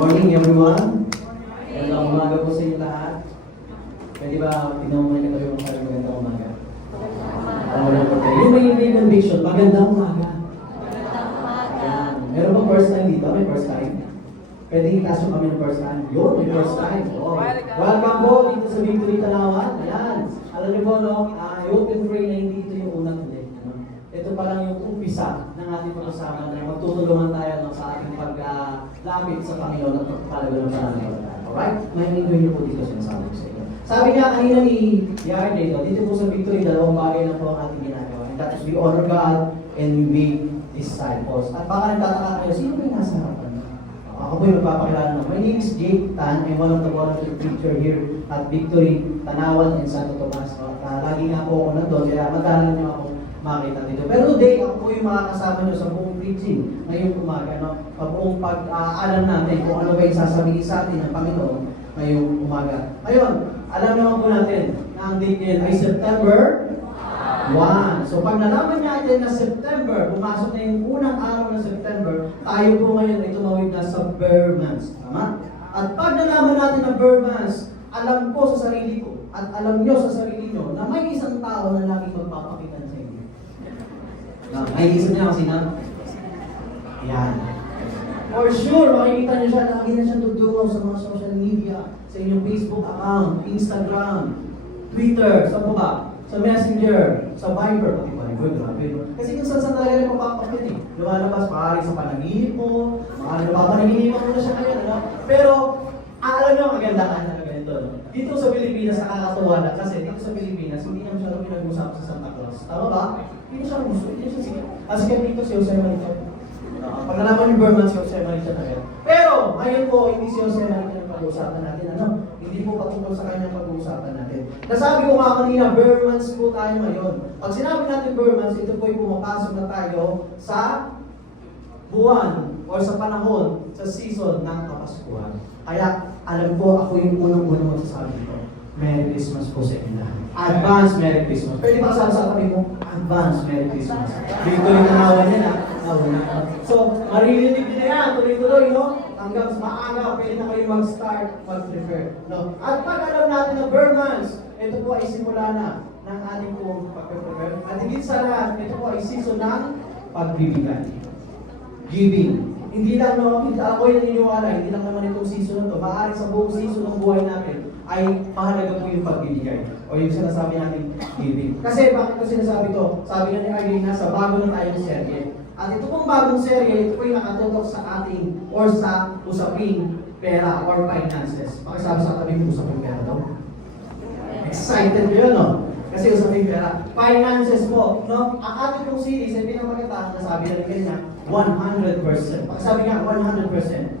Morning everyone. Magandang umaga po sa inyo lahat. Pwede ba tingnan mo na kayo ng magandang umaga? Yung may conviction, magandang umaga. Meron ba first time dito? May first time? Pwede itasyo kami ng first time. Yun, may first time. Oh. Welcome po dito sa Victory Tanawan. Ayan. Alam niyo po, no? I hope and pray na hindi ito yung unang ulit. Ito pa lang yung umpisa ng ating pag-usapan na magtutulungan tayo sa ating pag-lapit sa Panginoon at pagpapalago ng Panginoon. Alright? May niyo po dito sinasabi ko sa inyo. Sabi nga kanina ni Yarde, dito po sa Victory, dalawang bagay na po ang ating ginagawa. And that is we honor God and we make disciples. At baka nagtataka kayo, sino ba yung nasa harapan? Ako po yung magpapakilala na. My name is Jake Tan. I'm one of the volunteer preacher here at Victory, Tanawan, and Santo Tomas. Lagi nga po ako nandun, kaya madalang niyo ako makita dito. Pero today, ako po yung makakasama nyo sa buong preaching ngayong umaga. No? Buong pag-aalam natin kung ano ba yung sasabihin sa atin ng Panginoon ngayong umaga. Ngayon, alam naman po natin na ang date ngayon ay September 1. So pag nalaman natin na September, pumasok na yung unang araw ng September, tayo po ngayon ay tumawid na sa Bear Months. Tama? At pag nalaman natin na Bear Months, alam ko sa sarili ko at alam nyo sa sarili nyo na may isang tao na laging magpapakita sa inyo. May isang niya kasi na? Yan. For sure, makikita niyo siya, lagi na siya tutungaw sa mga social media, sa inyong Facebook account, Instagram, Twitter, sa po ba? Sa Messenger, sa Viber, pati Viber, grabe. Kasi kung saan talaga na mapapakit eh. Lumalabas, maaari sa panaginip mo, maaari napapanaginipan mo na siya ngayon, ano? Pero, alam niyo, maganda ka na ganito. Dito sa Pilipinas, nakakatuwa na kasi dito sa Pilipinas, hindi naman siya pinag-usap sa Santa Claus. Tama ba? Hindi siya gusto, hindi siya sikat. As kaya dito si Jose Marita. Pag nalaman yung Berman, si Jose Marita na yan. Pero, ngayon po, hindi si Jose Marita yung pag-uusapan natin. Ano? Hindi po patungkol sa kanyang pag-uusapan natin. Nasabi ko nga kanina, Bermans po tayo ngayon. Pag sinabi natin Bermans, ito po yung pumapasok na tayo sa buwan o sa panahon, sa season ng Kapaskuhan. Kaya, alam ko, ako yung unang-unang magsasabi dito. Merry Christmas po sa inyo. Advance Merry Christmas. Pwede ba kasama sa kami mo? Advance Merry Christmas. Dito yung nanawan niya na. So, maririnig din yan. Tuloy-tuloy, no? Hanggang maaga, pwede na kayo mag-start, mag-prepare. No? At pag alam natin na Bermans, ito po ay simula na ng ating pong pag-prepare. At higit sa lahat, ito po ay season ng pagbibigay. Giving. Hindi lang naman, ako'y naniniwala, hindi lang naman itong season na ito. Maaaring sa buong season ng buhay natin ay mahalaga po yung pagbibigay. O yung sinasabi natin, giving. Kasi bakit ko sinasabi ito? Sabi nga ni Arlene, nasa bago na tayong serye. At ito pong bagong serye, ito po yung nakatutok sa ating or sa usaping pera or finances. Pakisabi sa tabi yung usaping pera daw. Excited yun, no? Kasi usaping pera. Finances po, no? Ang ating pong series ay pinamaganda, nasabi na rin kanina, 100%. Pakisabi nga, 100%.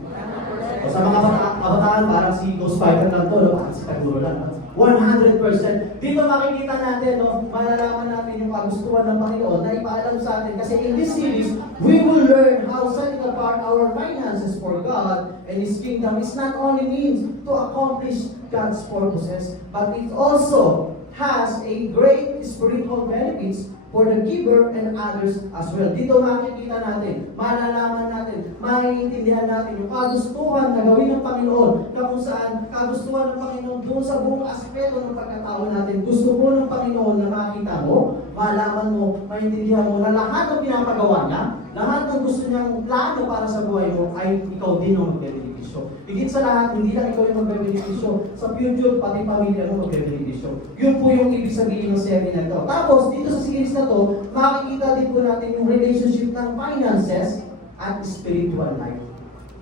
O sa mga kabataan, parang si Ghost Fighter lang to, no? Parang si Taguro lang. 100%. Dito makikita natin, no? Malalaman natin yung kagustuhan ng Panginoon na ipaalam sa atin. Kasi in this series, we will learn how setting apart our finances for God and His kingdom is not only means to accomplish God's purposes, but it also has a great spiritual benefits for the giver and others as well. Dito makikita natin, malalaman natin, maiintindihan natin yung kagustuhan na gawin ng Panginoon, na kung saan kagustuhan ng Panginoon doon sa buong aspeto ng pagkatao natin. Gusto mo ng Panginoon na makita mo, malaman mo, maintindihan mo na lahat ng pinapagawa niya, lahat ng gusto niyang plano para sa buhay mo ay ikaw din ang magbebenepisyo. Higit sa lahat, hindi lang ikaw yung magbebenepisyo. Sa future, pati pamilya mo magbebenepisyo. Yun po yung ibig sabihin ng serye na ito. Tapos, dito sa series na to, makikita din po natin yung relationship ng finances at spiritual life.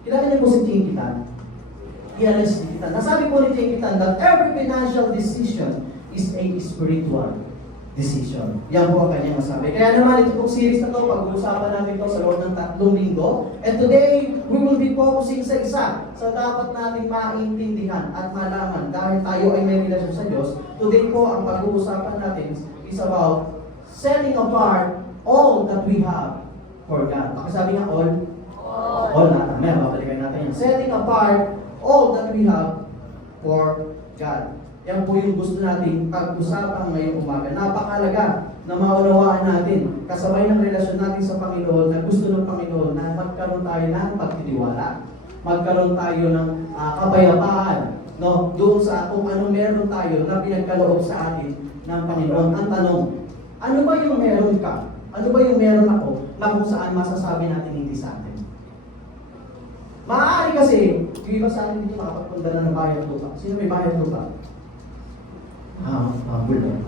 Kilala niyo po si Jake Tan? Kilala si Jake Tan. Nasabi po ni Jake Tan that every financial decision is a spiritual decision. Yan po ang kanyang masabi. Kaya naman ito pong series na to, pag-uusapan namin ito sa loob ng 3 linggo. And today, we will be focusing sa isa sa dapat nating maintindihan at malaman dahil tayo ay may relasyon sa Diyos. Today po, ang pag-uusapan natin is about setting apart all that we have for God. Pakisabi nga all? All na. Mamaya, babalikan natin yan. Setting apart all that we have for God. Yan po yung gusto natin pag-usapan ngayong umaga. Napakalaga na maunawaan natin, kasabay ng relasyon natin sa Panginoon, na gusto ng Panginoon na magkaroon tayo ng pagtitiwala. magkaroon tayo ng kapayapaan, no? Doon sa kung ano meron tayo na pinagkaloob sa atin ng Panginoon. Ang tanong, ano ba yung meron ka? Ano ba yung meron ako na kung saan masasabi natin hindi sa atin? Maaari kasi, yung iba sa atin hindi makapagpunta na ng bayad lupa. Sino may bayad lupa? Bulong.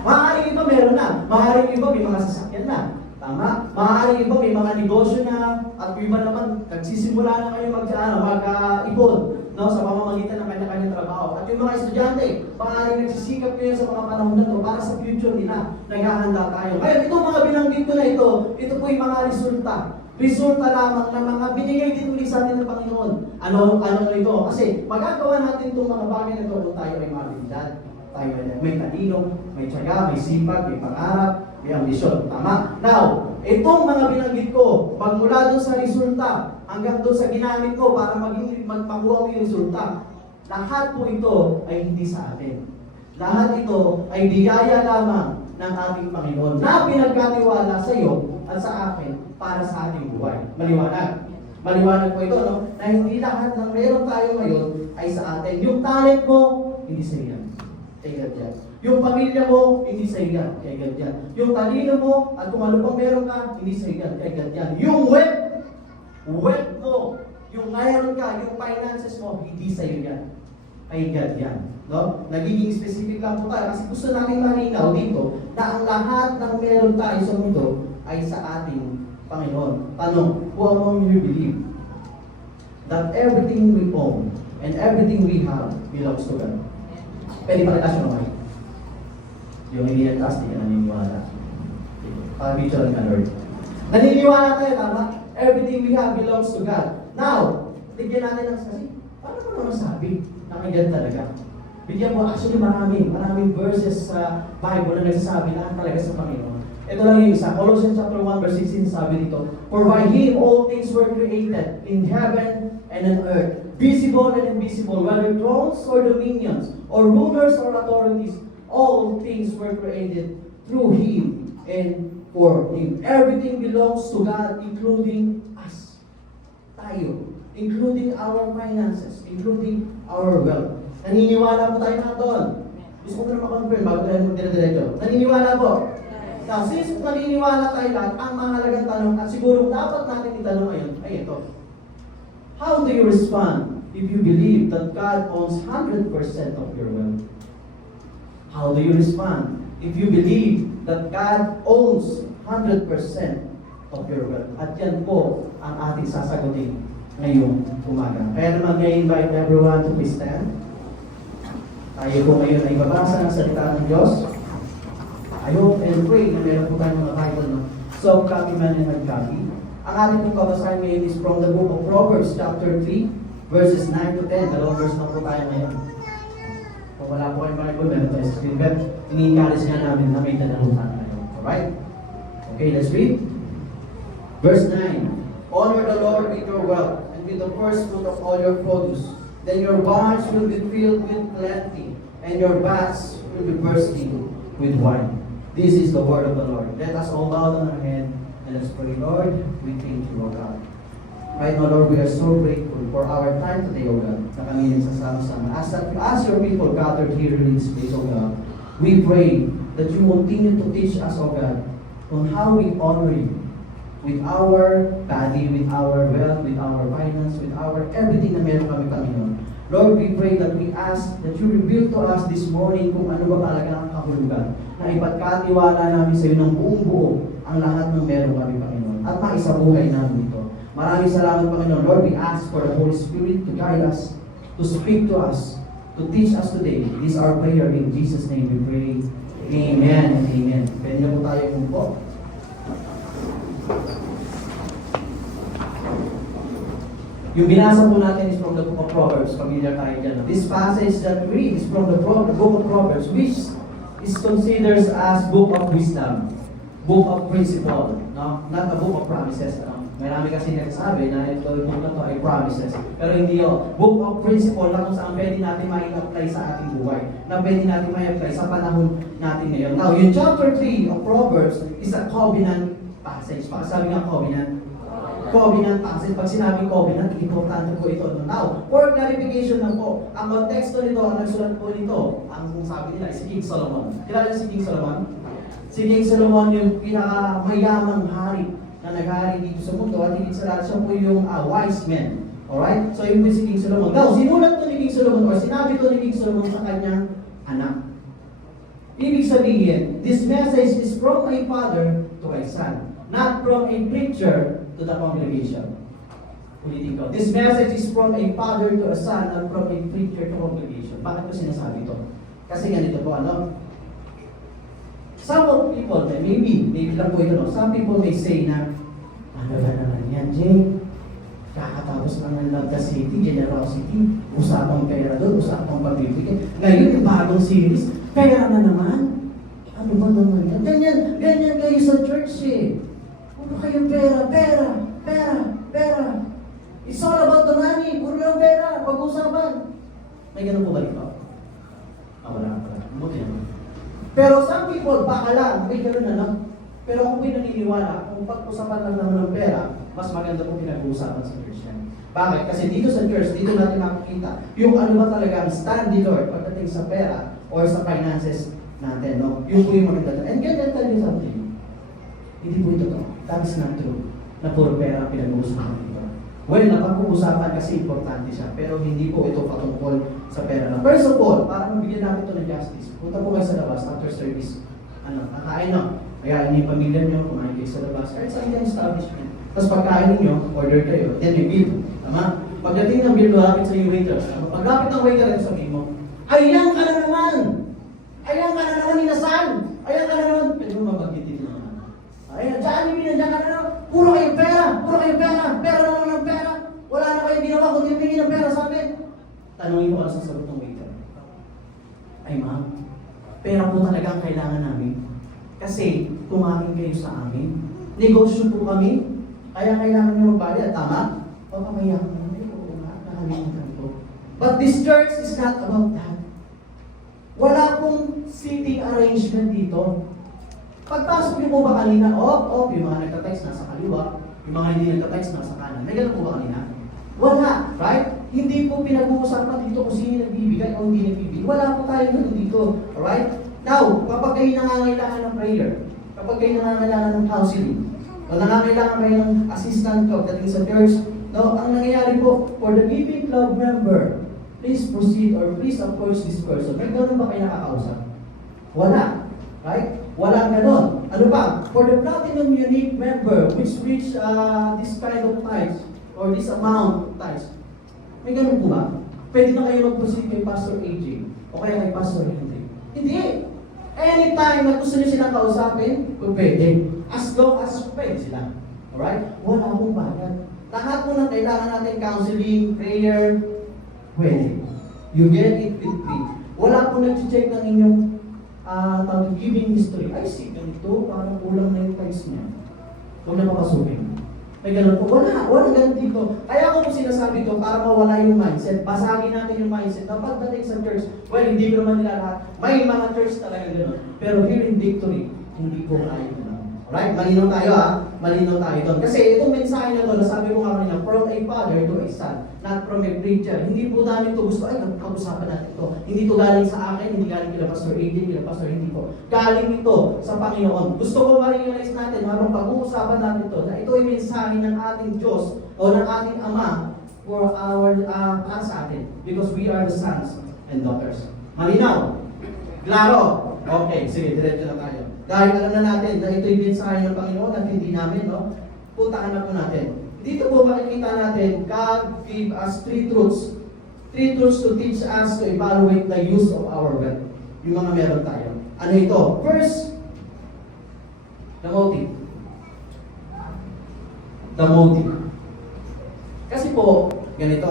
Maaaring iba meron na. Maaaring iba may mga sasakyan na. Tama? Maaaring iba may mga negosyo na. At iba naman, nagsisimula na kayo mag-ipon, no, sa pamamagitan ng kanya-kanyang trabaho. At yung mga estudyante, maaaring nagsisikap kayo sa mga panahon na ito para sa future nila. Naghahanda tayo. Kaya itong mga binanggit ko na ito po yung mga resulta. Resulta lamang ng mga binigay din ulit sa atin ng Panginoon. Ano ito? Kasi magagawa natin itong mga bagay na ito kung tayo ay mabilidad. Tayo ay may talino, may tiyaga, may sipag, may pangarap, may ambisyon. Tama? Now, itong mga binanggit ko, magmula doon sa resulta, hanggang doon sa ginamit ko para magpakuha mo yung resulta, lahat po ito ay hindi sa atin. Lahat ito ay biyaya lamang ng ating Panginoon na pinagkatiwala sa iyo at sa akin para sa ating buhay. Maliwanag. Maliwanag po ito, no? Na hindi lahat ng meron tayo ngayon ay sa atin. Yung talent mo, hindi sa iyan. Kay God yan. Yung pamilya mo, hindi sa iyan. Kay God yan. Yung talino mo, at kung ano pang meron ka, hindi sa iyan. Kay God yan. Yung wealth mo, yung ngayon ka, yung finances mo, hindi sa iyo yan. Kay God yan. No? Nagiging specific lang po tayo kasi gusto natin malinaw dito na ang lahat ng meron tayo sa mundo ay sa ating Panginoon. Tanong, who among you believe that everything we own and everything we have belongs to God? Pwede pakita siya naman. Yung hindi nagtaas, di ka naniniwala. Pag-picture ka, Lord. Naniniwala tayo, tama? Everything we have belongs to God. Now, tigyan natin ang kasi, paano mo naman sabi na may God talaga? Bigyan mo, actually maraming verses sa Bible na nagsasabi na talaga sa Panginoon. Ito lang yung isa. Colossians chapter 1 verse 16 sabi dito, for by Him all things were created in heaven and on earth, visible and invisible, whether thrones or dominions, or rulers or authorities, all things were created through Him and for Him. Everything belongs to God, including us. Tayo. Including our finances, including our wealth. Naniniwala po tayo na doon. Gusto ko na makonfirm bago tayo magdire-diretso. Naniniwala po? Now, since naniniwala tayo lahat, ang mahalagang tanong at siguro dapat natin itanong ngayon ay ito. How do you respond if you believe that God owns 100% of your wealth? How do you respond if you believe that God owns 100% of your wealth? At yan po ang ating sasagutin ngayong umaga. Kaya naman ngayon invite everyone to please stand. Tayo po ngayon ay babasa ng salita ng Diyos. I hope and pray na meron po tayong mga Bible na soft copy man and hard copy. Ang ating pong babasahin ngayon is from the book of Proverbs chapter 3 verses 9 to 10. Dalawang verse na po tayo ngayon. Kung wala po kayong Bible, meron tayo screen but ini-encourage nga namin na may dalaluhan tayo. Alright? Okay, let's read. Verse 9. Honor the Lord with your wealth and with the first fruit of all your produce. Then your barns will be filled with plenty, and your vats will be bursting with wine. This is the word of the Lord. Let us all bow down our head and let's pray. Lord, we thank you, O God. Right now, Lord, we are so grateful for our time today, O God, na kami nagsasama-sama. As your people gathered here in this place, O God, we pray that you continue to teach us, O God, on how we honor you with our body, with our wealth, with our finance, with our everything na meron kami, Panginoon. Lord, we pray that we ask that you reveal to us this morning kung ano ba talaga ang kahulugan na ipagkatiwala namin sa iyo ng buong buo ang lahat ng meron kami, Panginoon, at maisabuhay namin ito. Maraming salamat, Panginoon. Lord, we ask for the Holy Spirit to guide us, to speak to us, to teach us today. This is our prayer. In Jesus' name we pray. Amen and amen. Pwede na po tayo po. Yung binasa po natin is from the book of Proverbs. Familiar tayo dyan. This passage that we read is from the book of Proverbs, which is considered as book of wisdom, book of principle, no? Not a book of promises. No? Marami kasi nagsasabi na ito yung book na to ay promises. Pero hindi yun. Book of principle na kung saan pwede natin ma-apply sa ating buhay. Na pwede natin ma-apply sa panahon natin ngayon. Now, yung chapter 3 of Proverbs is a covenant passage. Sabi nga covenant, Covenant taxes. Pag sinabing covenant, importante po ito. Now, for clarification lang po, ang konteksto nito, ang nagsulat po nito, ang sabi nila, si King Solomon. Kilala si King Solomon? Si King Solomon yung pinakamayamang hari na naghari dito sa mundo at higit sa lahat siya po yung wise man. Alright? So yun po si King Solomon. Now, sinulat to ni King Solomon or sinabi to ni King Solomon sa kanyang anak. Ibig sabihin, this message is from a father to a son, not from a preacher to the congregation. Ulitin ko. This message is from a father to a son, not from a preacher to congregation. Bakit ko sinasabi ito? Kasi ganito po, ano? Some of people, maybe lang po ito, no? Some people may say na, ano ba naman yan, Jay? Kakatapos lang ng Love the City, Generosity, usapang pera doon, usapang pagbibigay. Ngayon, yung bagong series, pera na naman. Ano ba naman yan? Ganyan kayo sa church eh. Puro kayo pera. It's all about the money, puro lang pera, pag-usapan. May ganun po ba ito? Wala. Buti naman. Pero some people, baka lang, may gano'n na lang. Pero kung pinaniniwala, kung pag-usapan lang naman ng pera, mas maganda kung pinag-uusapan sa church yan. Bakit? Kasi dito sa church, dito natin makikita yung ano ba talaga ang stand ni Lord pagdating sa pera or sa finances natin, no? Yung po yung maganda. And can I tell you something? Hindi po ito to. That is not true. Na puro pera ang pinag-uusapan dito. Well, napag-uusapan kasi importante siya, pero hindi po ito patungkol sa pera lang. First of all, para mabigyan natin ito ng justice, punta po kayo sa labas after service. Kakain na. Kaya yung pamilya nyo, kumain kayo sa labas, kahit sa inyong establishment. Tapos pagkain ninyo, order kayo, then may bill. Tama? Pagdating ng bill, malapit sa yung waiter. Paglapit ng waiter, ito sabihin mo, ayan ka na naman! Ayan ka na naman, inasan! Ayan ka na naman! Pwede mo mapagtitin naman. Ayan, dyan ka na naman! Puro kayong pera! Pera na naman ng pera! Wala na kayong ginawa kundi humingi ng pera sa amin! Tanungin mo ka sa sagot ng waiter. Ay ma'am, pera po talaga ang kailangan namin. Kasi kumain kayo sa amin. Negosyo po kami. Kaya kailangan nyo magbayad. Tama? O kamayaman namin. Oo nga, nakalimutan ko. But this church is not about that. Wala pong seating arrangement dito. Pagpasok niyo po ba kanina, yung mga nagtatext nasa kaliwa, yung mga hindi nagtatext nasa kanan. May ganun po ba kanina? Wala, right? Hindi po pinag-uusapan dito kung sino nagbibigay o hindi nagbibigay. Wala po tayo dito dito, alright? Now, kapag kayo nangangailangan ng prayer, kapag kayo nangangailangan ng counseling, o nangangailangan kayo ng assistant ko dating sa church, no, ang nangyayari po, for the Giving Club member, please proceed or please approach this person. May gano'n ba kayo nakakausap? Wala. Right? Walang gano'n. Ano ba? For the Platinum Unique member, which reach this kind of tithes, or this amount of tithes, may gano'n po ba? Pwede na kayo mag-proceed kay Pastor AJ, o kaya kay Pastor Henry. Hindi. Anytime na gusto nyo silang kausapin, pwede. As long as pwede sila. Alright? Wala akong bayad. Lahat po na kailangan natin counseling, prayer, pwede. You get it with free. Wala po nag-check ng inyong giving history. Ay, see, ganito, parang kulang na yung times niya. Huwag na papasukin. May ganun po. Wala ganun dito. Kaya ako po sinasabi ko, para mawala yung mindset, basagin natin yung mindset. Dapat dating sa church, well, hindi ko naman nila lahat. May mga church talaga ganun. Pero here in Victory, hindi po kaya ganun. Alright? Malinaw tayo Malinaw tayo doon. Kasi itong mensahe na ito, nasabi ko nga kanina, from a father to a son, not from a preacher. Hindi po namin ito gusto, ay, pag-usapan natin ito. Hindi ito galing sa akin, hindi galing kila Pastor AJ, kila Pastor hindi po. Galing ito sa Panginoon. Gusto ko ma-realize natin, habang pag-uusapan natin ito, na ito ay mensahe ng ating Diyos o ng ating Ama for para sa atin. Because we are the sons and daughters. Malinaw? Klaro? Okay, sige, diretso na tayo. Dahil alam na natin na ito'y mensahe ng Panginoon at hindi namin, no? Puntahan na po natin. Dito po makikita natin, God gave us three truths. Three truths to teach us to evaluate the use of our wealth. Yung mga meron tayo. Ano ito? First, the motive. The motive. Kasi po, ganito,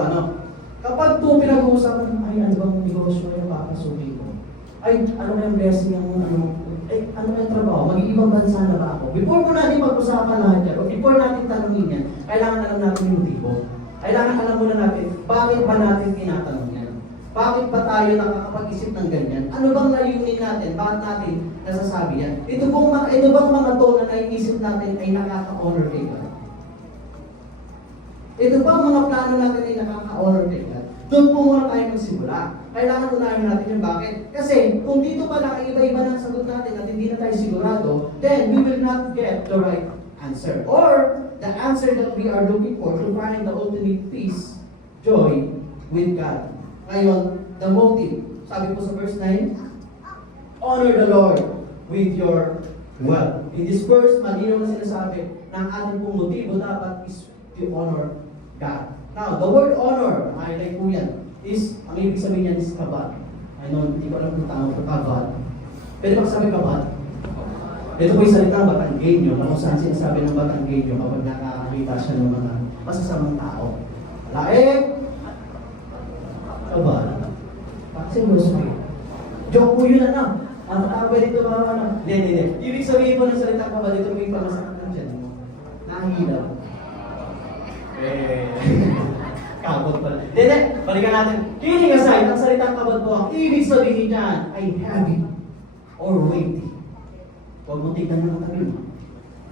kapag po pinag-uusapan, ay, ano bang negosyo yung papasukin ko? Ay, ano yung blessing yung ano yung trabaho? Mag-iibang bansa na ba ako? Before po natin pag-usapan lahat yan, o before natin tanongin yan, kailangan alam natin yung motibo. Kailangan alam muna natin, bakit ba natin tinatanong yan? Bakit ba tayo nakakapag-isip ng ganyan? Ano bang layunin natin? Bakit natin nasasabi yan? Ito bang mga to na naiisip natin ay nakaka-honor kay God? Ito pa ang mga plano natin ay nakaka-honor kay God. Doon po muna tayo magsimula. Kailangan unahin natin yung bakit. Kasi kung dito pa lang ay iba-iba ng sagot natin at hindi na tayo sigurado, then we will not get the right answer. Or the answer that we are looking for to find the ultimate peace, joy with God. Ngayon, the motive. Sabi po sa verse 9, honor the Lord with your wealth. In this verse, malinaw na sinasabi na ang ating pong motibo dapat is to honor God. Now, the word honor, highlight po yan, is, ang ibig sabihin niyan is kabad. I know, hindi ko alam kung tama po kabad. Pwede ba sabi kabad? Ito po yung salitang Batanggenyo, na kung saan sinasabi ng Batanggenyo kapag nakakakita siya ng mga masasamang tao. Laek! Kabad. Kasi mo sabi, joke po yun ano? Pwede ito ba ano? Hindi. Ibig sabihin po ng salitang kabad, ito po yung pangasakit ng dyan mo. Nahihilaw. Kabot pala. Hindi, balikan natin. Kidding aside, ang salitang kabad po, ang ibig sabihin niyan ay heavy or weighty. Huwag mo tignan ng tabi mo.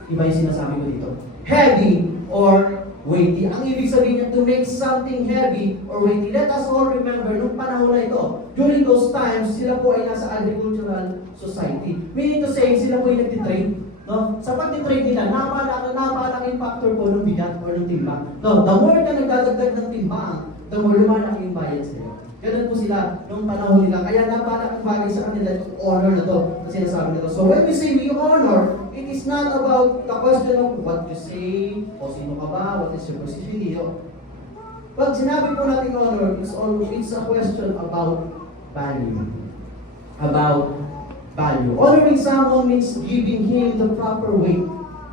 Iba yung sinasabi ko dito. Heavy or weighty. Ang ibig sabihin niya to make something heavy or weighty. Let us all remember, nung panahon na ito, during those times, sila po ay nasa agricultural society. Meaning to say, sila po ay nagtitrade. No? Sa pagtitrade nila, napakalaking factor po ng bigat or ng timbang. No, the more na nagdadagdag ng timbang, the more lumalaki yung bayad sa'yo. Ganun po sila nung panahon nila. Kaya napakalaking bagay sa kanila itong honor na to na sinasabi nito. So when we say we honor, it is not about the question of what you say, o sino ka ba, what is your position dito. Pag sinabi po natin honor, it's a question about value. About value. Honoring someone means giving him the proper weight,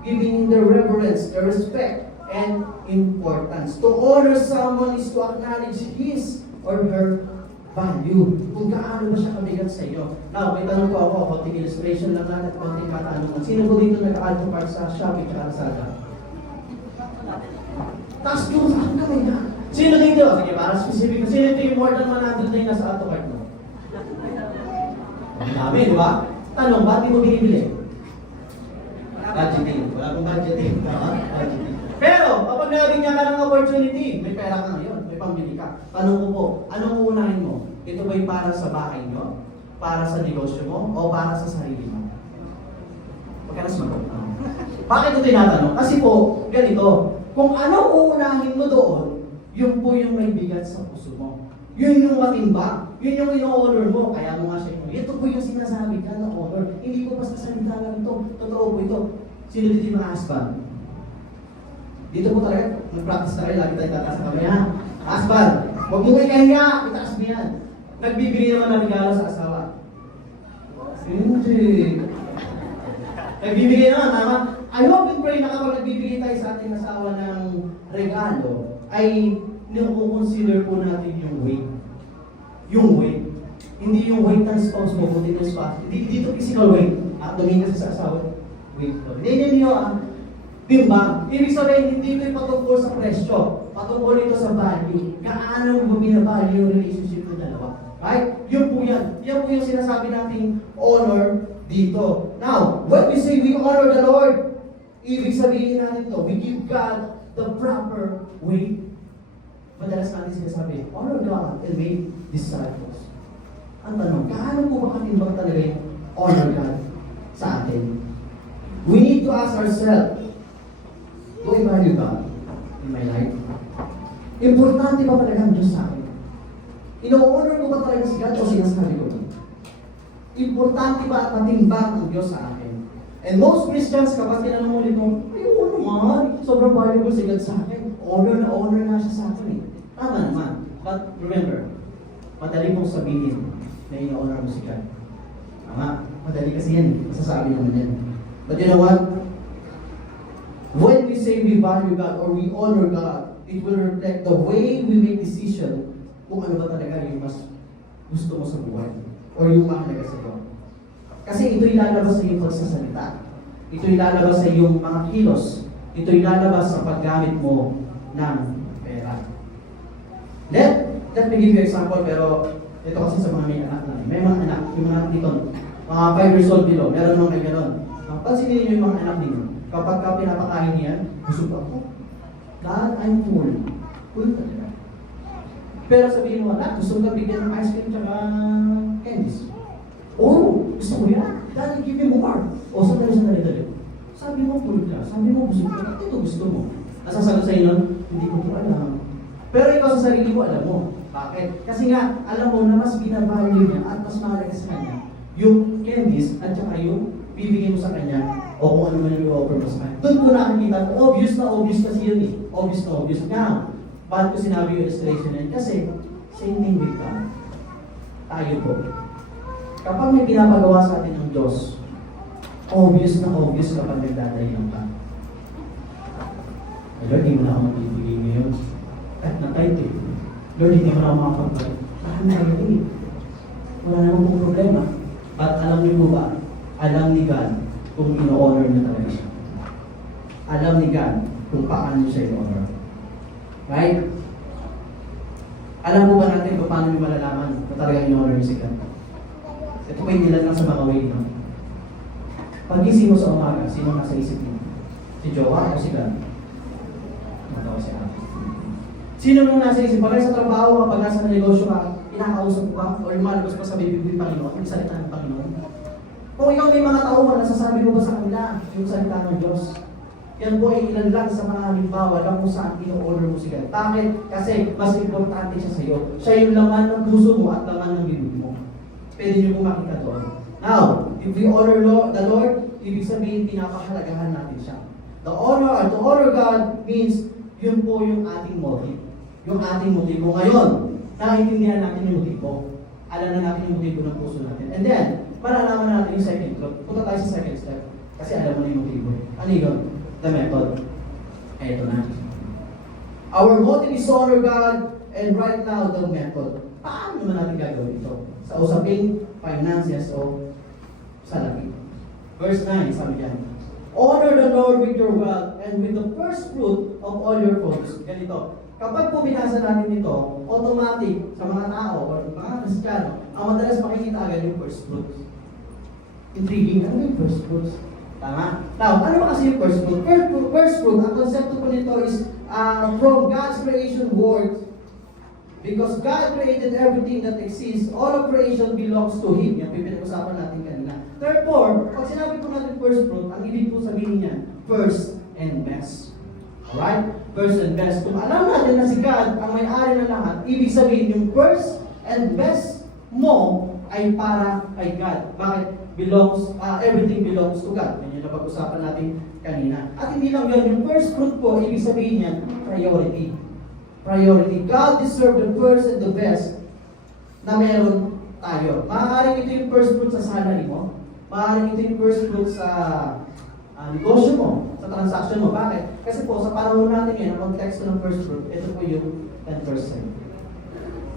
giving him the reverence, the respect, and importance. To honor someone is to acknowledge his or her value. Kung gaano ba siya kabigat sa iyo. Now, may tanong po ako, konting illustration lang natin, konting katanungan. Sino po dito nag-add to cart sa Shopee at Lazada? Taas doon sa akin kamay na. Sino dito? Sige, para specific. Sino dito yung more than 100 na yung nasa auto cart mo? Ang dami, di ba? Tanong, ba't di mo binibili? Budgeting. Wala akong budgeting. Budgeting. Pero, kapag nabigyan ka ng opportunity, may pera ka ngayon, may pambili ka. Tanong ko po, anong uunahin mo? Ito ba'y para sa bahay nyo? Para sa negosyo mo? O para sa sarili mo? Huwag ka na sumagot. Bakit ito tinatanong? Kasi po, ganito, kung ano uunahin mo doon, yun po yung may bigat sa puso mo. Yun yung matimbang. Yun yung ino-honor mo. Kaya mo nga siya yung, ito po yung sinasabi ka na honor. Hindi ko basta salita lang ito. Totoo po ito. Sino dito yung mga husband? Dito po talaga, mag-practice tayo, lagi tayo tataas sa kamay, ha? Husband, huwag mo ikahiya, itaas mo yan. Nagbibigay naman ng regalo sa asawa. Hindi. Nagbibigay naman, tama? I hope and pray na kapag nagbibigay tayo sa ating asawa ng regalo, ay nung-consider po natin yung weight. Yung weight. Hindi yung weight ng spouse mo, kundi ng spouse. Dito physical weight. At tumingin kasi sa asawa, weight. Hindi yun, timbang. Ibig sabihin, hindi ito patungkol sa presyo. Patungkol ito sa value. Gaano mo binavalue yung relationship ng dalawa. Right? Yun po yan. Yan po yung sinasabi nating honor dito. Now, when we say we honor the Lord, ibig sabihin natin ito, we give God the proper way. Madalas natin sinasabi, honor God and make disciples. Ang tanong, gaano po ba katimbang talaga yung honor God sa atin? We need to ask ourselves, do I value God in my life? Importante ba talaga ang Diyos sa akin? Ino-honor ko ba talaga si God o sinasabi ko? Importante ba at matimbang ang Diyos sa akin? And most Christians, kapag tinanong mo ulit mo, ayun naman, sobrang valuable si God sa akin. Honor na siya sa akin eh. Tama naman. But remember, madali mong sabihin na ino-honor mo si God. Tama? Madali kasi yan eh. Masasabi naman yan. But you know what? When we say we value God or we honor God, it will reflect the way we make decision kung ano ba talaga yung mas gusto mo sa buhay or yung mahalaga sa iyo. Kasi ito ilalabas sa iyong pagsasalita. Ito ilalabas sa iyong mga kilos. Ito ilalabas sa paggamit mo ng pera. Let me give you example, pero ito kasi sa mga may anak na. May mga anak, yung mga anak dito, mga 5 years old below, meron nung may gano'n. Pansinin niyo yung mga anak ninyo. Kapag ka pinapakain niya, busog ako. God, I'm full. Cool talaga. Pero sabihin mo, anak, gusto mo ka bigyan ng ice cream tsaka candies? Oh, gusto ko yan. Daddy, give me more. O, sandali. Sabi mo, cool ka. Sabi mo, gusto ko. Ito gusto mo. Nasasagot sa'yo nun, hindi ko po alam. Pero ikaw sa sarili mo, alam mo. Bakit? Kasi nga, alam mo na mas binavalue niya at mas mahalaga sa kanya yung candies at saka yung bibigyan mo sa kanya o kung ano man yung offer mo sa kanya. Doon ko nakikita, obvious na obvious kasi yun eh. Obvious na obvious. Nga, bakit ko sinabi yung illustration na yun? Kasi, same thing with God. Tayo po. Kapag may pinapagawa sa atin ng Diyos, obvious na obvious kapag nagdadayan ka. Lord, hindi mo na ako magbibigay ngayon. Kahit na tight eh. Lord, hindi mo na ako makapagpag. Saan na kayo eh? Wala naman pong problema. At alam niyo po ba, alam ni God kung ino-honor niya talaga siya. Alam ni God kung paano niya siya ino-honor. Right? Alam po ba natin kung paano niyo malalaman na talaga ino-honor niya si God? Ito may nilan lang sa mga way, no? Pag-isip mo sa umaga, sino nasa isip mo? Si Jowa o si God? Matawa si Ate. Sino nung nasa isip? Pag sa trabaho, kapag nasa negosyo ka, pinakausap ka, o lumalabas pa sa bibig ng Panginoon, yung salita ng Panginoon. Kung ikaw may mga tauhan, nasasabi mo ba sa kanila yung salita ng Diyos? Yan po ay ilan lang sa mga halimbawa lang kung saan ino-honor mo si God. Bakit? Kasi mas importante siya sa iyo. Siya yung laman ng puso mo at laman ng bibig mo. Pwede niyo po makita doon. Now, if we honor the Lord, ibig sabihin, pinapahalagahan natin siya. To honor God means, yun po yung ating motive. Yung ating motibo. Ngayon, naiintindihan natin yung motibo. Alam na natin yung motibo ng puso natin. And then, malalaman natin yung second step. Punta tayo sa second step. Kasi alam mo na yung motibo. Ano yun? The method. Eto na. Our motive is to honor God, and right now, the method. Paano naman natin gagawin ito? Sa usaping finances o salapi. Verse 9, sabi niyan, honor the Lord with your wealth and with the first fruit of all your produce. Ganito. Kapag po binasa natin ito, automatic sa mga tao o mga Kristiyano, ang madalas makikita agad yung first fruits. Intriguing, ano yung first fruits? Tama? Now, ano ba kasi yung first fruit? First fruit, ang konsepto po nito is from God's creation world. Because God created everything that exists, all of creation belongs to Him. Yan, pinag-usapan natin kanina. Therefore, pag sinabi po natin first fruit, ang ibig po sabihin niya, first and best. Alright? First and best. Kung alam natin na si God ang may-ari ng lahat, ibig sabihin yung first and best mo ay para kay God. Bakit? Everything belongs to God. Yan yung napag-usapan natin kanina. At hindi lang yun, yung first fruit po, ibig sabihin niya, priority. Priority. God deserves the first and the best na meron tayo. Maaaring ito yung first fruit sa salary mo. Maaaring ito yung first fruit sa negosyo mo, sa transaction mo. Bakit? Kasi po, sa panahon natin ngayon, ang konteksto ng first fruit, ito po yung 10%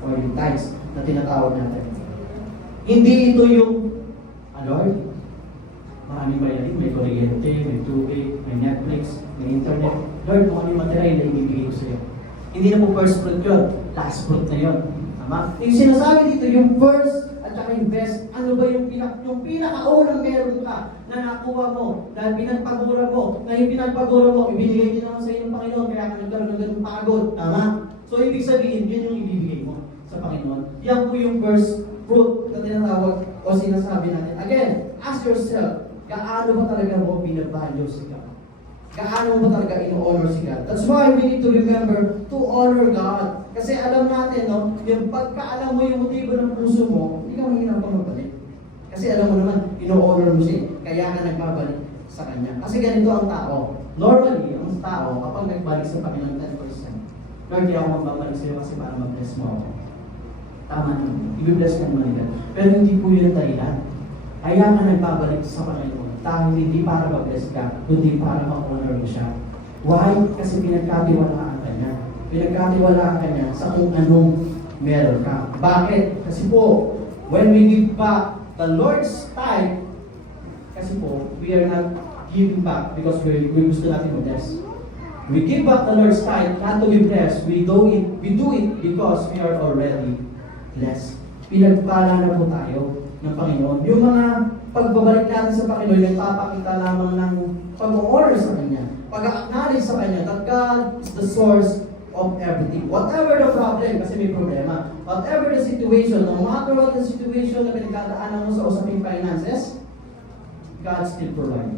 or yung tithes na tinatawag natin. Hindi ito yung, Lord, maraming bayarin, may kuryente, may tubig, may Netflix, may internet. Lord, kung ano yung material na ibibigay ko sa'yo. Hindi na po first fruit yun, last fruit na yun. Tama? Yung sinasabi dito, yung first at saka yung best, ano ba yung pinakaunang meron ka na nakuha mo, dahil pinagpagura mo, na yung pinagpagura mo, ibinigay din naman sa iyo ng Panginoon, kaya ka nagkaroon ng ganung pagod. Tama? So, ibig sabihin, yun yung ibibigay mo sa Panginoon. Yan po yung first fruit na tinatawag o sinasabi natin. Again, ask yourself, gaano ba talaga mo binavalue si God? Gaano mo talaga ino-honor si God? That's why we need to remember to honor God. Kasi alam natin, no, yung pagka-alam mo yung motibo ng puso mo, hindi ka mahirapang magbalik. Kasi alam mo naman, ino-honor mo siya, kaya ka nagbabalik sa Kanya. Kasi ganito ang tao. Normally, ang tao, kapag nagbalik sa Panginoon 10%, Lord, di ako magbabalik sa iyo kasi para mag-bless mo ako. Tama naman. I-bless ka naman nila. Pero hindi po yun ang dahilan. Kaya ka nagbabalik sa Panginoon. Dahil hindi para mag-bless ka, kundi para ma-honor mo siya. Why? Kasi pinagkatiwalaan ka niya. Pinagkatiwalaan ka niya sa kung anong meron ka. Bakit? Kasi po, when we give back the Lord's tithe, kasi po, we are not giving back because we gusto natin mag-bless. We give back the Lord's tithe not to be blessed. We do it because we are already blessed. Pinagpala na po tayo ng Panginoon. Yung mga pagbabalik natin sa Panginoon, nagpapakita lamang ng pag-honor sa Kanya, pag-acknowledge sa Kanya that God is the source of everything. Whatever the problem, kasi may problema. Whatever the situation, no matter what the situation na pinagdadaanan mo sa usaping finances, God still provide.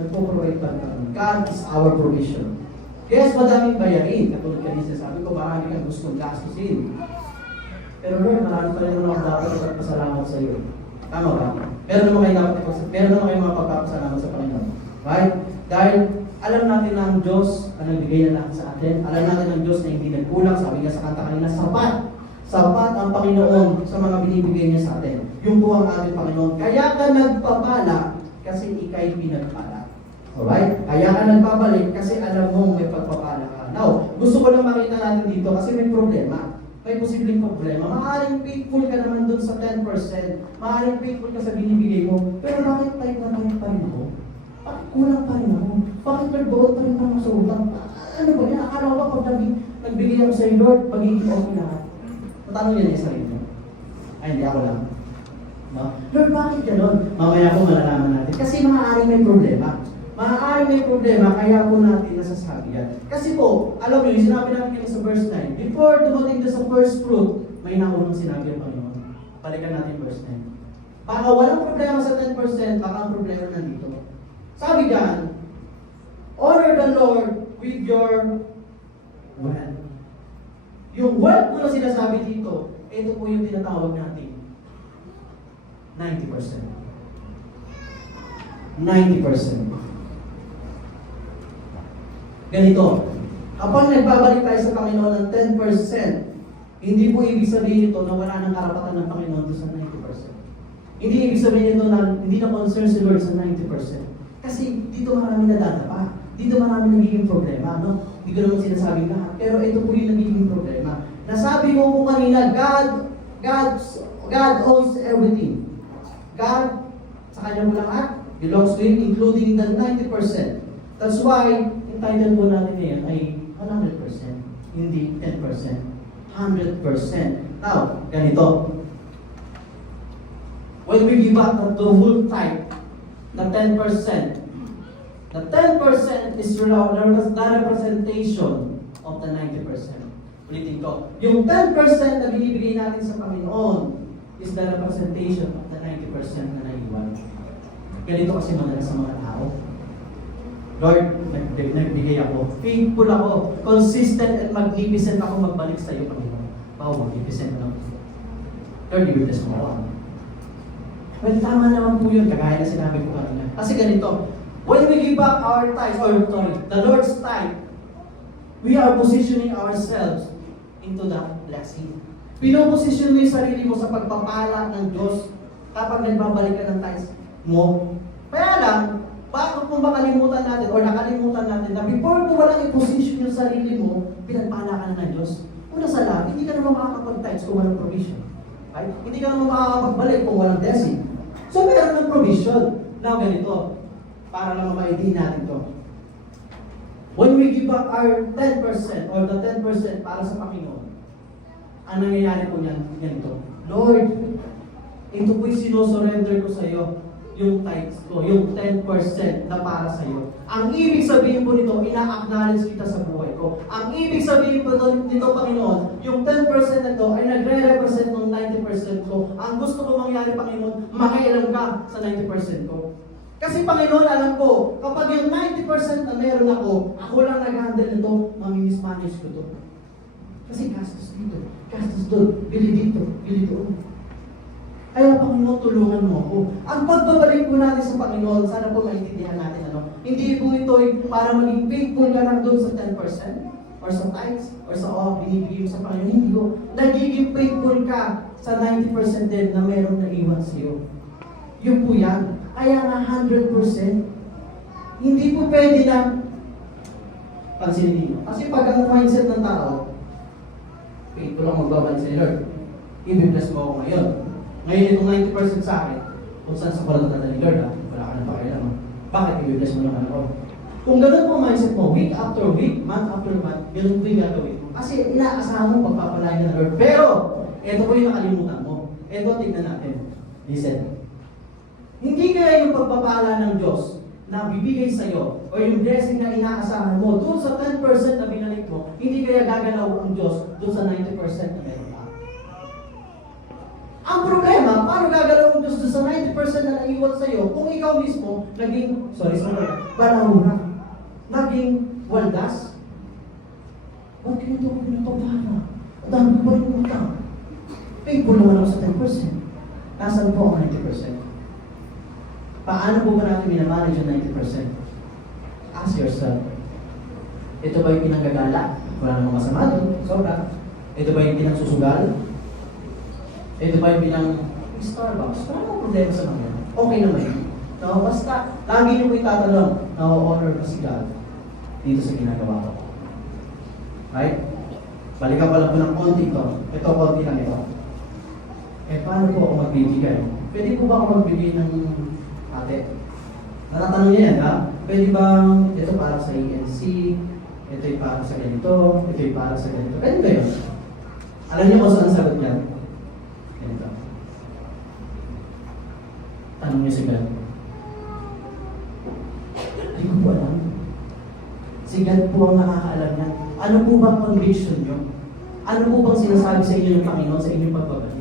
Nagpo-provide pa rin. God is our provision. Yes, madaming bayarin. Katulad kanina sabi ko, marami kang gustong gastusin. Pero Lord, marami pa rin naman dapat ipagpasalamat sa iyo. Tama ba? Meron naman kayo mga pagpapasalamat sa Panginoon. Right? Dahil alam natin na ang Diyos ang nagbigay na natin sa atin. Alam natin ang Diyos na hindi nagkulang. Sabi nga sa kanta kanina, sapat. Sapat ang Panginoon sa mga binibigay niya sa atin. Yung po ang ating Panginoon. Kaya ka nagpapala kasi ikay pinagpala. Alright? Kaya ka nagpabalik kasi alam mong may pagpapala ka. Now, gusto ko lang makita natin dito kasi may problema. May posibleng problema. Maaaring faithful ka naman dun sa 10%. Maaaring faithful ka sa binibigay mo. Pero bakit tayo na tayo pa rin ako? Bakit kulang pa rin ako? Bakit nagdoon pa rin ako sa utang? Ano ba yan? Akala ko pag nagbigay ako sa iyo, Lord, magiging okay lahat. Matanong yan yung sarili mo. Ay, hindi ako lang. No? Lord, bakit gano'n? Mamaya po malalaman natin. Kasi maaaring may problema. Maaaring may problema, kaya po natin nasasabi yan. Kasi po, alam niyo, sinabi natin sa verse 9, before dumating sa first fruit, may naunang sinabi ang Panginoon. Balikan natin verse 9. Baka walang problema sa 10%, baka ang problema nandito. Sabi diyan, honor the Lord with your wealth. Yung wealth po na sinasabi dito, ito po yung tinatawag natin 90%. 90%. Ganito, kapag nagbabalik tayo sa Panginoon ng 10%, hindi po ibig sabihin ito na wala ng karapatan ng Panginoon doon sa 90%. Hindi ibig sabihin ito na hindi na concern si Lord sa 90%. Kasi dito marami nadadapa. Dito marami nagiging problema, no? Hindi ko naman sinasabing lahat. Pero ito po yung nagiging problema. Nasabi ko po kanina, God owns everything. God, sa kanya mo lahat, belongs to Him, including the 90%. That's why, yung title po natin ngayon ay 100%, hindi 10%. 100%. Now, ganito. When we give up the whole tithe, the 10%, the 10% is the representation of the 90%. Ulitin ko. Yung 10% na binibigay natin sa Panginoon is the representation of the 90% na naiwan. Ganito kasi madalas sa mga tao. Lord, nagbigay ako. Faithful ako. Consistent at magnificent ako magbalik sa iyo, Panginoon. Magnificent lang. Lord, i-witness mo ako. Well, tama naman po yun. Kagaya na sinabi ko kanina. Kasi ganito, when we give back our tithes, the Lord's tithe, we are positioning ourselves into the blessing. Pinoposition mo yung sarili mo sa pagpapala ng Diyos kapag nagbabalik ka ng tithes mo. Kaya lang, bakit kung makalimutan natin o nakalimutan natin na before mo walang i-position yung sarili mo, pinagpala ka na ng Diyos. Una sa lahat, hindi ka naman makakapag-tithes kung walang provision. Right? Hindi ka naman makakapagbalik kung walang blessing. So, meron ng provision. Now, ganito. Para lang mamaintin natin to. When we give up our 10% or the 10% para sa Panginoon, ang nangyayari po niyan, ganito. Lord, ito po'y sinusurrender ko sa iyo. Yung tithes ko, yung 10% na para sa iyo. Ang ibig sabihin po nito, ina-acknowledge kita sa buhay ko. Ang ibig sabihin po nito, Panginoon, yung 10% na ito ay nagre-represent ng 90% ko. Ang gusto ko mangyari, Panginoon, makialam ka sa 90% ko. Kasi Panginoon, alam ko, kapag yung 90% na meron ako lang nag-handle nito, mamimismanage ko ito. Kasi gastos dito, gastos doon, bili dito, bili doon. Kaya Panginoon, tulungan mo ako. Ang pagbabalik po natin sa Panginoon, sana po maintindihan natin hindi po ito para maging faithful ka lang doon sa 10% or sa tithes or sa binibigay mo sa Panginoon. Hindi ko. Nagiging faithful ka sa 90% din na meron na iwan sa iyo. Yun po yan. Kaya nga 100%. Hindi po pwede na pansinin niyo. Kasi pag ang mindset ng tao, faithful lang magbabalik sa Lord. I-bless mo ako ngayon. Ngayon itong 90% sa akin, kung saan sa kulat na ni Lord, wala ka na pakialam. Bakit i-bless mo lang ako? Kung gano'n po ang mindset mo, week after week, month after month, gano'n po yung gagawin mo. Kasi inaasahan mo pagpapalain ng Lord. Pero, ito po yung nakalimutan mo. Ito, tignan natin. Listen. Hindi kaya yung pagpapala ng Diyos na bibigay sa iyo o yung blessing na inaasahan mo doon sa 10% na binalik mo, hindi kaya gagalaw ang Diyos doon sa 90% na meron ka. Ang problema, paano gagalaw ang Diyos doon sa 90% na naiwan sa'yo kung ikaw mismo naging, balaw na, naging waldas? Ba't ganito ko pinapabana? Ang dami ko ba yung utang? Faithful naman ako sa 10%. Nasaan po ang 90%? Paano po ba natin minamanage yung 90%? Ask yourself. Ito ba yung pinanggagala? Wala namang masama doon. Sobra. Ito ba yung pinagsusugal? Ito ba yung Starbucks? Wala namang problema sa mga yan. Okay naman yun. No, basta, lagi nyo po itatanong, na-honor ba si God dito sa ginagawa ko? Right? Balikan ko lang po ng konti ito. Ito, konti lang ito. Paano po ako magbibigay? Pwede po ba ako magbigay ng ate? Natatanong niya yan, ha? Pwede bang ito para sa ENC, ito ay para sa ganito, ito ay para sa ganito. Ganito yun. Alam niyo kung saan sagot niya? Ganito. Tanong niyo si God. Hindi ko po alam. Si God po ang nakakaalam niya. Ano po bang conviction niyo? Ano po bang sinasabi sa inyo ng Panginoon sa inyong pagbabalik?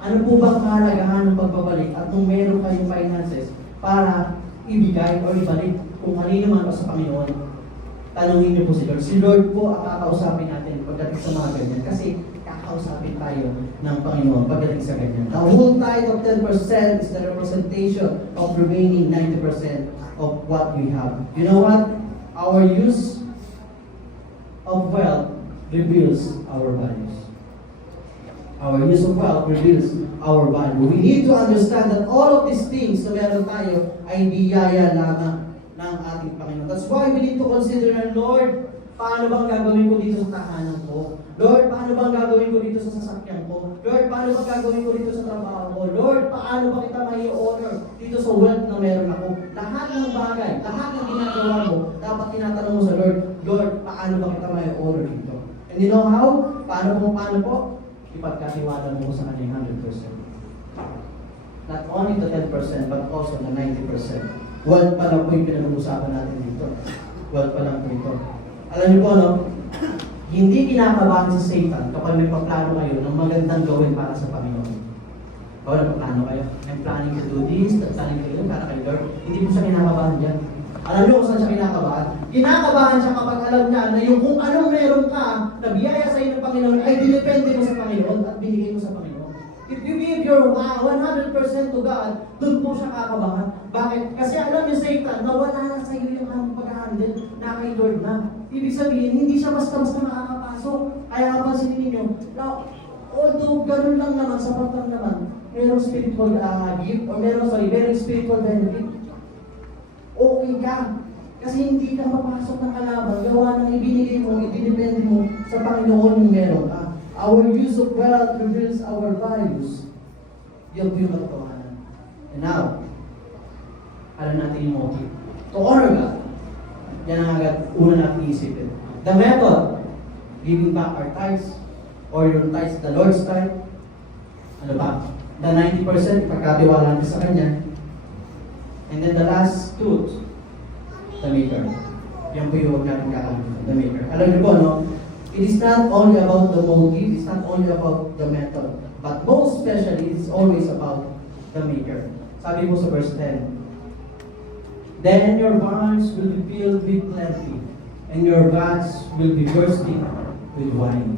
Ano po bang kahalagahan ng pagbabalik at nung meron kayong finances para ibigay o ibalik kung kanino man o sa Panginoon? Tanungin niyo po si Lord. Si Lord po ang kakausapin natin pagdating sa mga ganyan kasi kakausapin tayo ng Panginoon pagdating sa ganyan. The whole tithe of 10% is the representation of remaining 90% of what we have. You know what? Our use of wealth reveals our values. Our use of wealth reveals our value. We need to understand that all of these things na meron tayo ay biyaya lamang ng ating Panginoon. That's why we need to consider, Lord, paano bang gagawin ko dito sa tahanan ko? Lord, paano bang gagawin ko dito sa sasakyan ko? Lord, paano bang gagawin ko dito sa trabaho ko? Lord, paano ba kita mai-honor dito sa wealth na meron ako? Lahat ng bagay, lahat ng ginagawa mo, dapat tinatanong mo sa Lord, Lord, paano ba kita mai-honor dito? And you know how? Paano po? Ipagkatiwala mo sa kanya 100%. Not only the 10%, but also the 90%. Wealth pa lang po yung pinag-uusapan natin dito. Wealth pa lang po ito. Alam niyo po, no? Hindi kinakabahan sa Satan kapag may paplano kayo ng magandang gawin para sa Panginoon. O, nagpaplano kayo. I'm planning to do this, planning to do para kay Lord. Hindi po siya kinakabahan dyan. Alam niyo kung saan siya kinakabahan? Kinakabahan siya kapag alam niya na yung kung anong meron ka na biyaya sa iyo ng Panginoon ay dinepende mo sa Panginoon at binigay mo sa Panginoon. If you give your 100% to God, doon po siya kakabahan. Bakit? Kasi alam niyo Satan na wala na sa iyo yung pag-handle na kay Lord na. Ibig sabihin, hindi siya basta-basta makakapasok. Kaya kapansinin ninyo, now, although ganun lang naman, sapat lang naman, merong spiritual gift or merong spiritual benefit. Okay ka. Kasi hindi ka mapasok ng kalaban. Gawa ng ibinigay mo, idinipende mo sa Panginoon yung meron ka. Our use of wealth reveals our values. Yung katotohanan. And now, alam natin yung motive. To honor God. Yan ang agad una natin isipin. The method, giving back our tithes, or yung tithes, the Lord's tithe. Ano ba? The 90%, ipagkatiwala natin sa Kanya. And then the last truth, the Maker. Yan po yung huwag natin kakalimutan, the Maker. Alam niyo po, no? It is not only about the motive, it's not only about the method, but most especially, it's always about the Maker. Sabi po sa verse 10, then your barns will be filled with plenty, and your vats will be bursting with wine.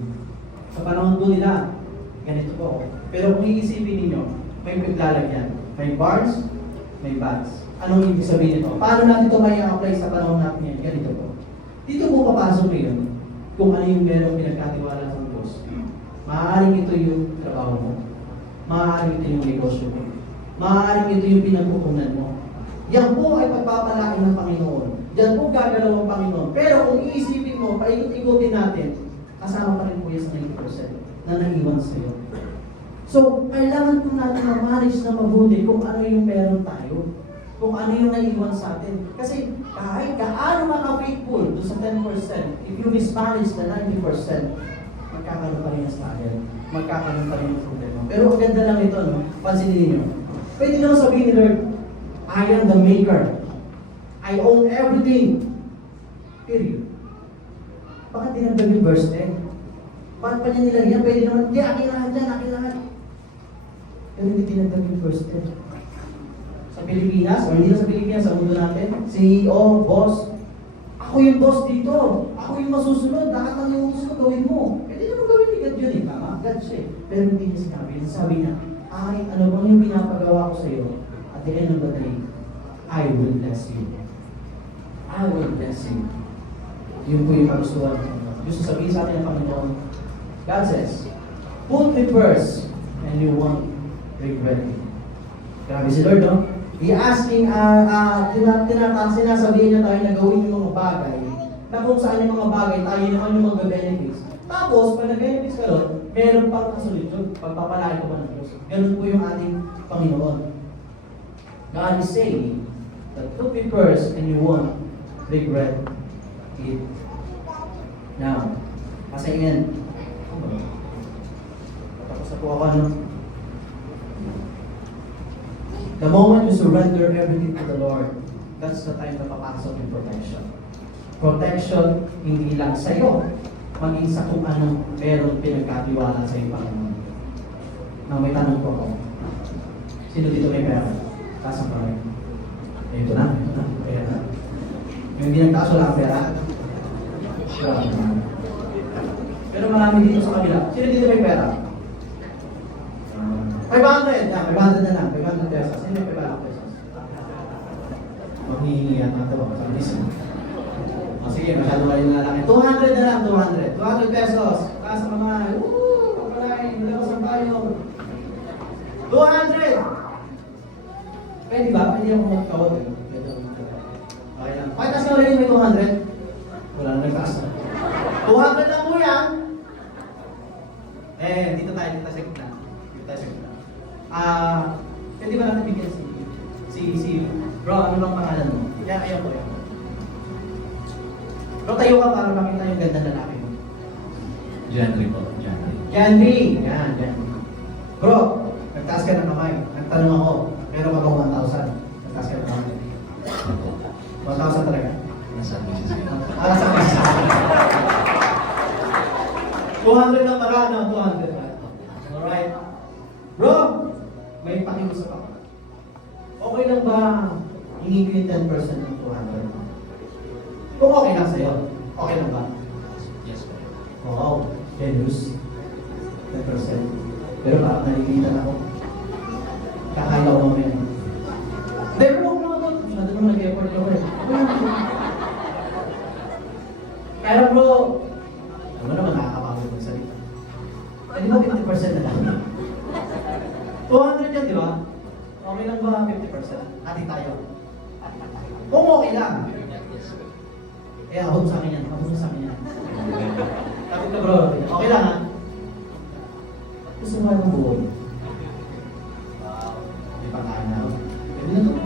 Sa panahon po nila, ganito po. Pero kung iisipin ninyo, may paglalagyan. May barns, may vats. Anong ibig sabihin nito? Paano natin ito may apply sa panahon natin yan? Ganito po. Dito po papasok ngayon kung ano yung merong pinagkatiwala sa Diyos. Maaaring ito yung trabaho mo. Maaaring ito yung negosyo mo. Maaaring ito yung pinagpupunan mo. Yan po ay pagpapalain ng Panginoon. Yan po gagalaw ang Panginoon. Pero kung iisipin mo, paikot-ikutin natin, kasama pa rin po yan sa 90% na naiwan sa iyo. So, kailangan po natin ma-manage na mabuti kung ano yung meron tayo. Kung ano yung naiwan sa atin. Kasi kahit gaano maka-faithful doon sa 10%, if you mismanage the 90%, magkakaroon pa rin ng struggle. Magkakaroon pa rin ng problema. Pero ang ganda lang ito, no? Pansinin niyo. Pwede naman sabihin ni Lord, I am the Maker. I own everything. Period. Bakit dinagdag yung verse 10? Bakit pa niya nilagyan? Pwede naman, di, aking lahat dyan, aking lahat. Pero hindi dinagdag yung verse 10. Sa Pilipinas, o hindi na sa Pilipinas, sa mundo natin, CEO, boss, ako yung boss dito. Ako yung masusunod. Lahat ng iutos ko gawin mo. Pwede naman gawin ni God yun eh. Tama? God siya eh. Pero hindi niya sinabi. Sabi niya, ay, ano bang yung pinapagawa ko sa iyo? At the end of the day, I will bless you. I will bless you. Yun po yung kagustuhan. Gusto sabihin sa atin ng Panginoon, God says, put me first and you won't regret it. Grabe si Lord, no? I-asking, sinasabihin niya tayo na gawin yung mga bagay na kung saan yung mga bagay tayo naman yung mag-benefits. Tapos, pag nag-benefits ka doon, meron pang kasolidyon. Pagpapalain ko ba ng Diyos? Ganun po yung ating Panginoon. God is saying that put me first and you won't regret it. Now, kasi yan. Patapos na po ako, ano? The moment you surrender everything to the Lord, that's the time na papasok yung protection. Protection, hindi lang sa'yo, maging sa kung anong meron pinagkatiwala sa iyo, Panginoon. Now, may tanong po ako. Sino dito may pera? Taas ang pera. Ito na. Pera. Yung hindi nagtaas, wala ang pera. Pero marami dito sa kabila. Sino dito may pera? 500! Yan, 500 na lang. 500 pesos. Sino may 500 pesos? Maghihingi yan natin ako sa bilis. Sige, masyado kayo na lang. 200 na lang, 200. 200 pesos. Kasa ka mga, papalain, malakas ang tayo. 200! Pwede ba? Pwede ako magkawag. Okay lang. Pakita siya ulit may 200. Wala na nagtaas na. 200 lang po yan. Dito tayo sa gitna. Dito tayo sa gitna. Pwede ba natin bigyan si bro, ano bang pangalan mo? Yan, ayaw ko yan. Bro, tayo ka para makita yung ganda lalaki mo. Janry po, Janry. Janry! Yan, Janry. Bro, nagtaas ka ng kamay. Nagtanong ako, meron ka bang 1,000? Nagtaas ka ng kamay. 1,000 talaga? Nasa business ko. Sa kasi. 200 na para, no? 200 na. Alright. Bro, may pakiusap ako. Okay lang ba hingin ko yung 10% ng 200? Kung okay lang sa'yo, okay lang ba? Yes po. Wow, generous. 10%. Pero bakit nalilitan ako? Kakaya ko mamaya. Hindi, bro, masyado naman nag-effort ako eh. Pero bro, ano naman nakakapagod magsalita. Di ba 50% na lang? 200 yan, di ba? Okay lang ba 50%? Hati tayo. Kung okay lang. Kaya abot sa akin yan. Abot sa akin yan. Tapos na bro, okay lang ha? Gusto mo ng buhay? Wow. May pangkain na ako. Pwede na to.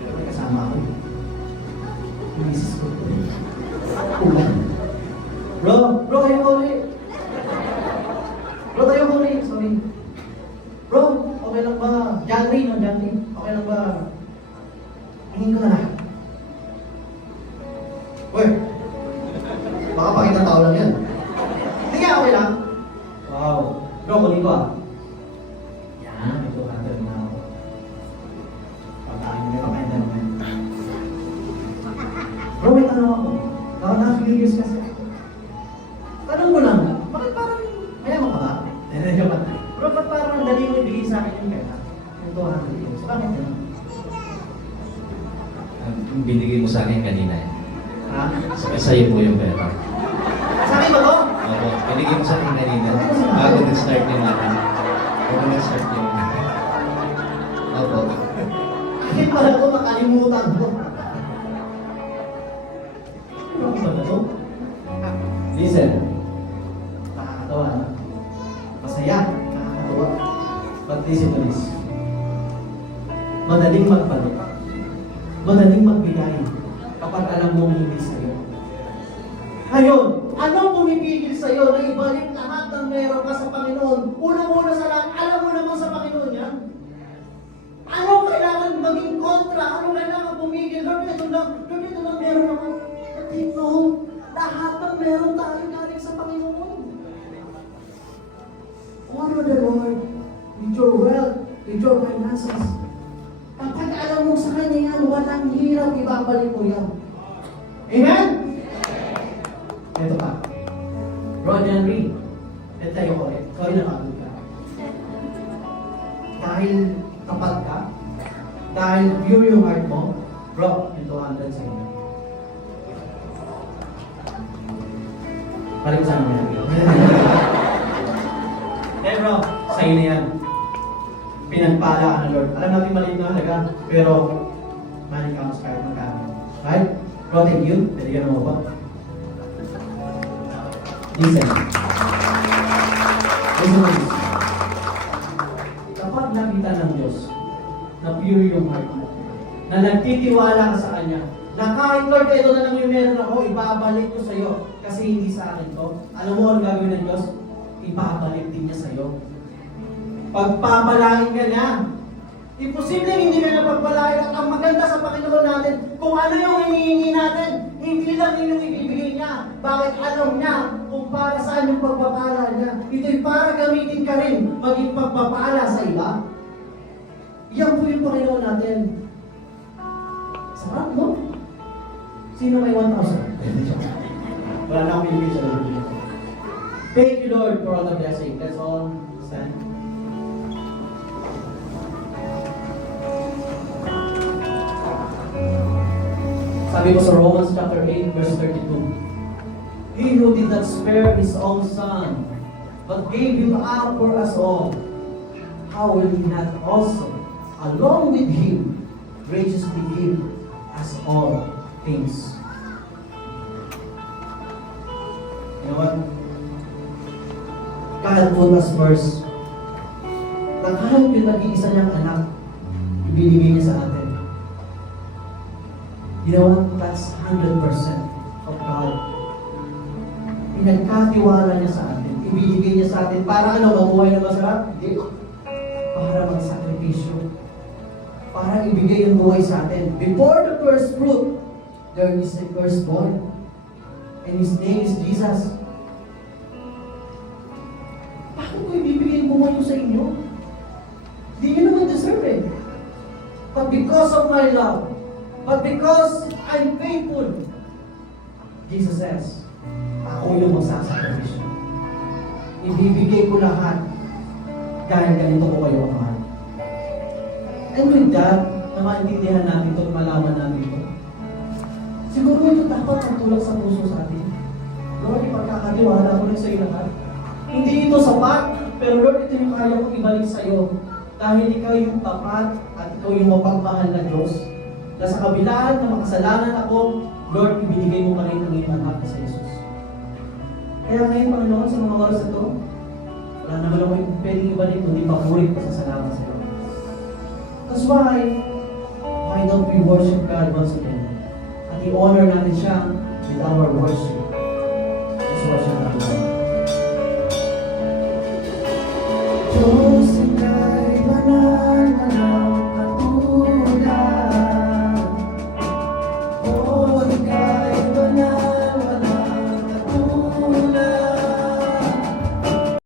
Pero may kasama ako. Yung misis ko. Ulan. Bro, kayo ko ulit. Bro, tayo ko ulit. Sorry. Bro, okay lang ba? Janry, no? Janry. Okay lang ba? Hingin ko na lahat. Uy! Baka pakitang tao lang yan. Sige, okay lang. Wow. Bro, kunin ko ah. Yan, ito ka na ako. Pagkain mo na pakain na naman. Bro, may tanong ako. Nakaka-curious kasi. Tanong ko lang, bakit parang mayaman ka ba? Bro, ba't parang ang dali mo ibigay sa akin yung pera? Yung 200 pesos. Bakit yun? Binigay mo sa akin kanina eh. Ha? Sa'yo po yung pera. Sa akin ba to? Opo, binigay mo sa akin kanina. Bago nag-start yung Bago nag-start yung Opo. Akin pala ito, makalimutan ko. Ano ba na to? Listen. Nakakatawa na. Masaya. Nakakatawa. But listen to this. Madaling magbalik. Madaling magbigay kapag alam mong hindi sa'yo. Ngayon, anong pumipigil sa'yo na ibalik lahat ng meron ka sa Panginoon? Unang-una sa lahat, alam mo naman sa Panginoon yan. Anong kailangan maging kontra? Anong kailangan pumigil? Lord, ito lang meron ako. didn't know, lahat ng meron tayo galing sa Panginoon. Honor the Lord with your wealth, with your finances. Kapag alam mo sa Kanya yan, walang hirap, ibabalik mo yan. Amen? Ito pa. Rod Henry. Ito tayo ko eh. Sorry na kapag ka. Dahil tapat ka, dahil pure yung heart mo, bro, yung 200 sa inyo. Balik sa amin. Eh bro, sa inyo yan. Pinagpala ka ng Lord. Alam natin maliit na halaga, pero money counts kahit magkano. Right? Bro, thank you. Pwede ka naman ba? Listen. Listen to this. Kapag nakita ng Diyos na pure yung heart mo, na nagtitiwala ka sa Kanya, na kahit Lord, ito na lang yung meron ako, ibabalik ko sa iyo. Kasi hindi sa akin to. Alam mo ang gagawin ng Diyos? Ibabalik din niya sa iyo. Pagpapalain ka niya. Imposible hindi ka na pagpalain. At ang maganda sa Panginoon natin, kung ano yung hinihingi natin, hindi lang yun yung ibibigay niya. Bakit alam niya kung para saan yung pagpapala niya? Ito'y para gamitin ka rin, maging pagpapala sa iba. Yan po yung Panginoon natin. Sarap, no? Sino may 1,000? Wala na akong pinigay sa Lord. Thank you, Lord, for all the blessing. Let's all stand. Sabi ko sa Romans chapter 8, verse 32. He who did not spare his own son, but gave him up for us all, how will he not also, along with him, graciously give us all things? You know what? God told us first na kahit yung nag-iisa niyang anak, ibinigay niya sa atin. You know what? That's 100% of God. Pinagkatiwala niya sa atin. Ibinigay niya sa atin. Para ano? Mabuhay na masarap? Hindi. Para magsakripisyo. Para ibigay yung buhay sa atin. Before the first fruit, there is the firstborn. And His name is Jesus. Bakit ko ibibigay yung buhay ko sa inyo? Hindi nyo naman deserve it. But because of my love, but because I'm faithful, Jesus says, ako yung magsasakripisyo. Ibibigay ko lahat dahil ganito ko kayo kamahal. And with that, na maintindihan natin ito, malaman natin ito. Siguro ito dapat ang tulak sa puso sa atin. Lord, ipagkakatiwala ko rin sa iyo lahat. Hindi ito sapat, pero Lord, ito yung kaya kong ibalik sa iyo. Dahil ikaw yung tapat at ikaw yung mapagmahal na Diyos. Na sa kabilaan na makasalanan ako, Lord, ibinigay mo pa rin ang iyong anak sa Jesus. Kaya ngayon, Panginoon, sa mga oras na ito, wala naman ako pwedeng ibalik, kundi papurit pa sa salamat sa iyo. That's why don't we worship God once again? At i-honor natin siya with our worship. Let's worship God.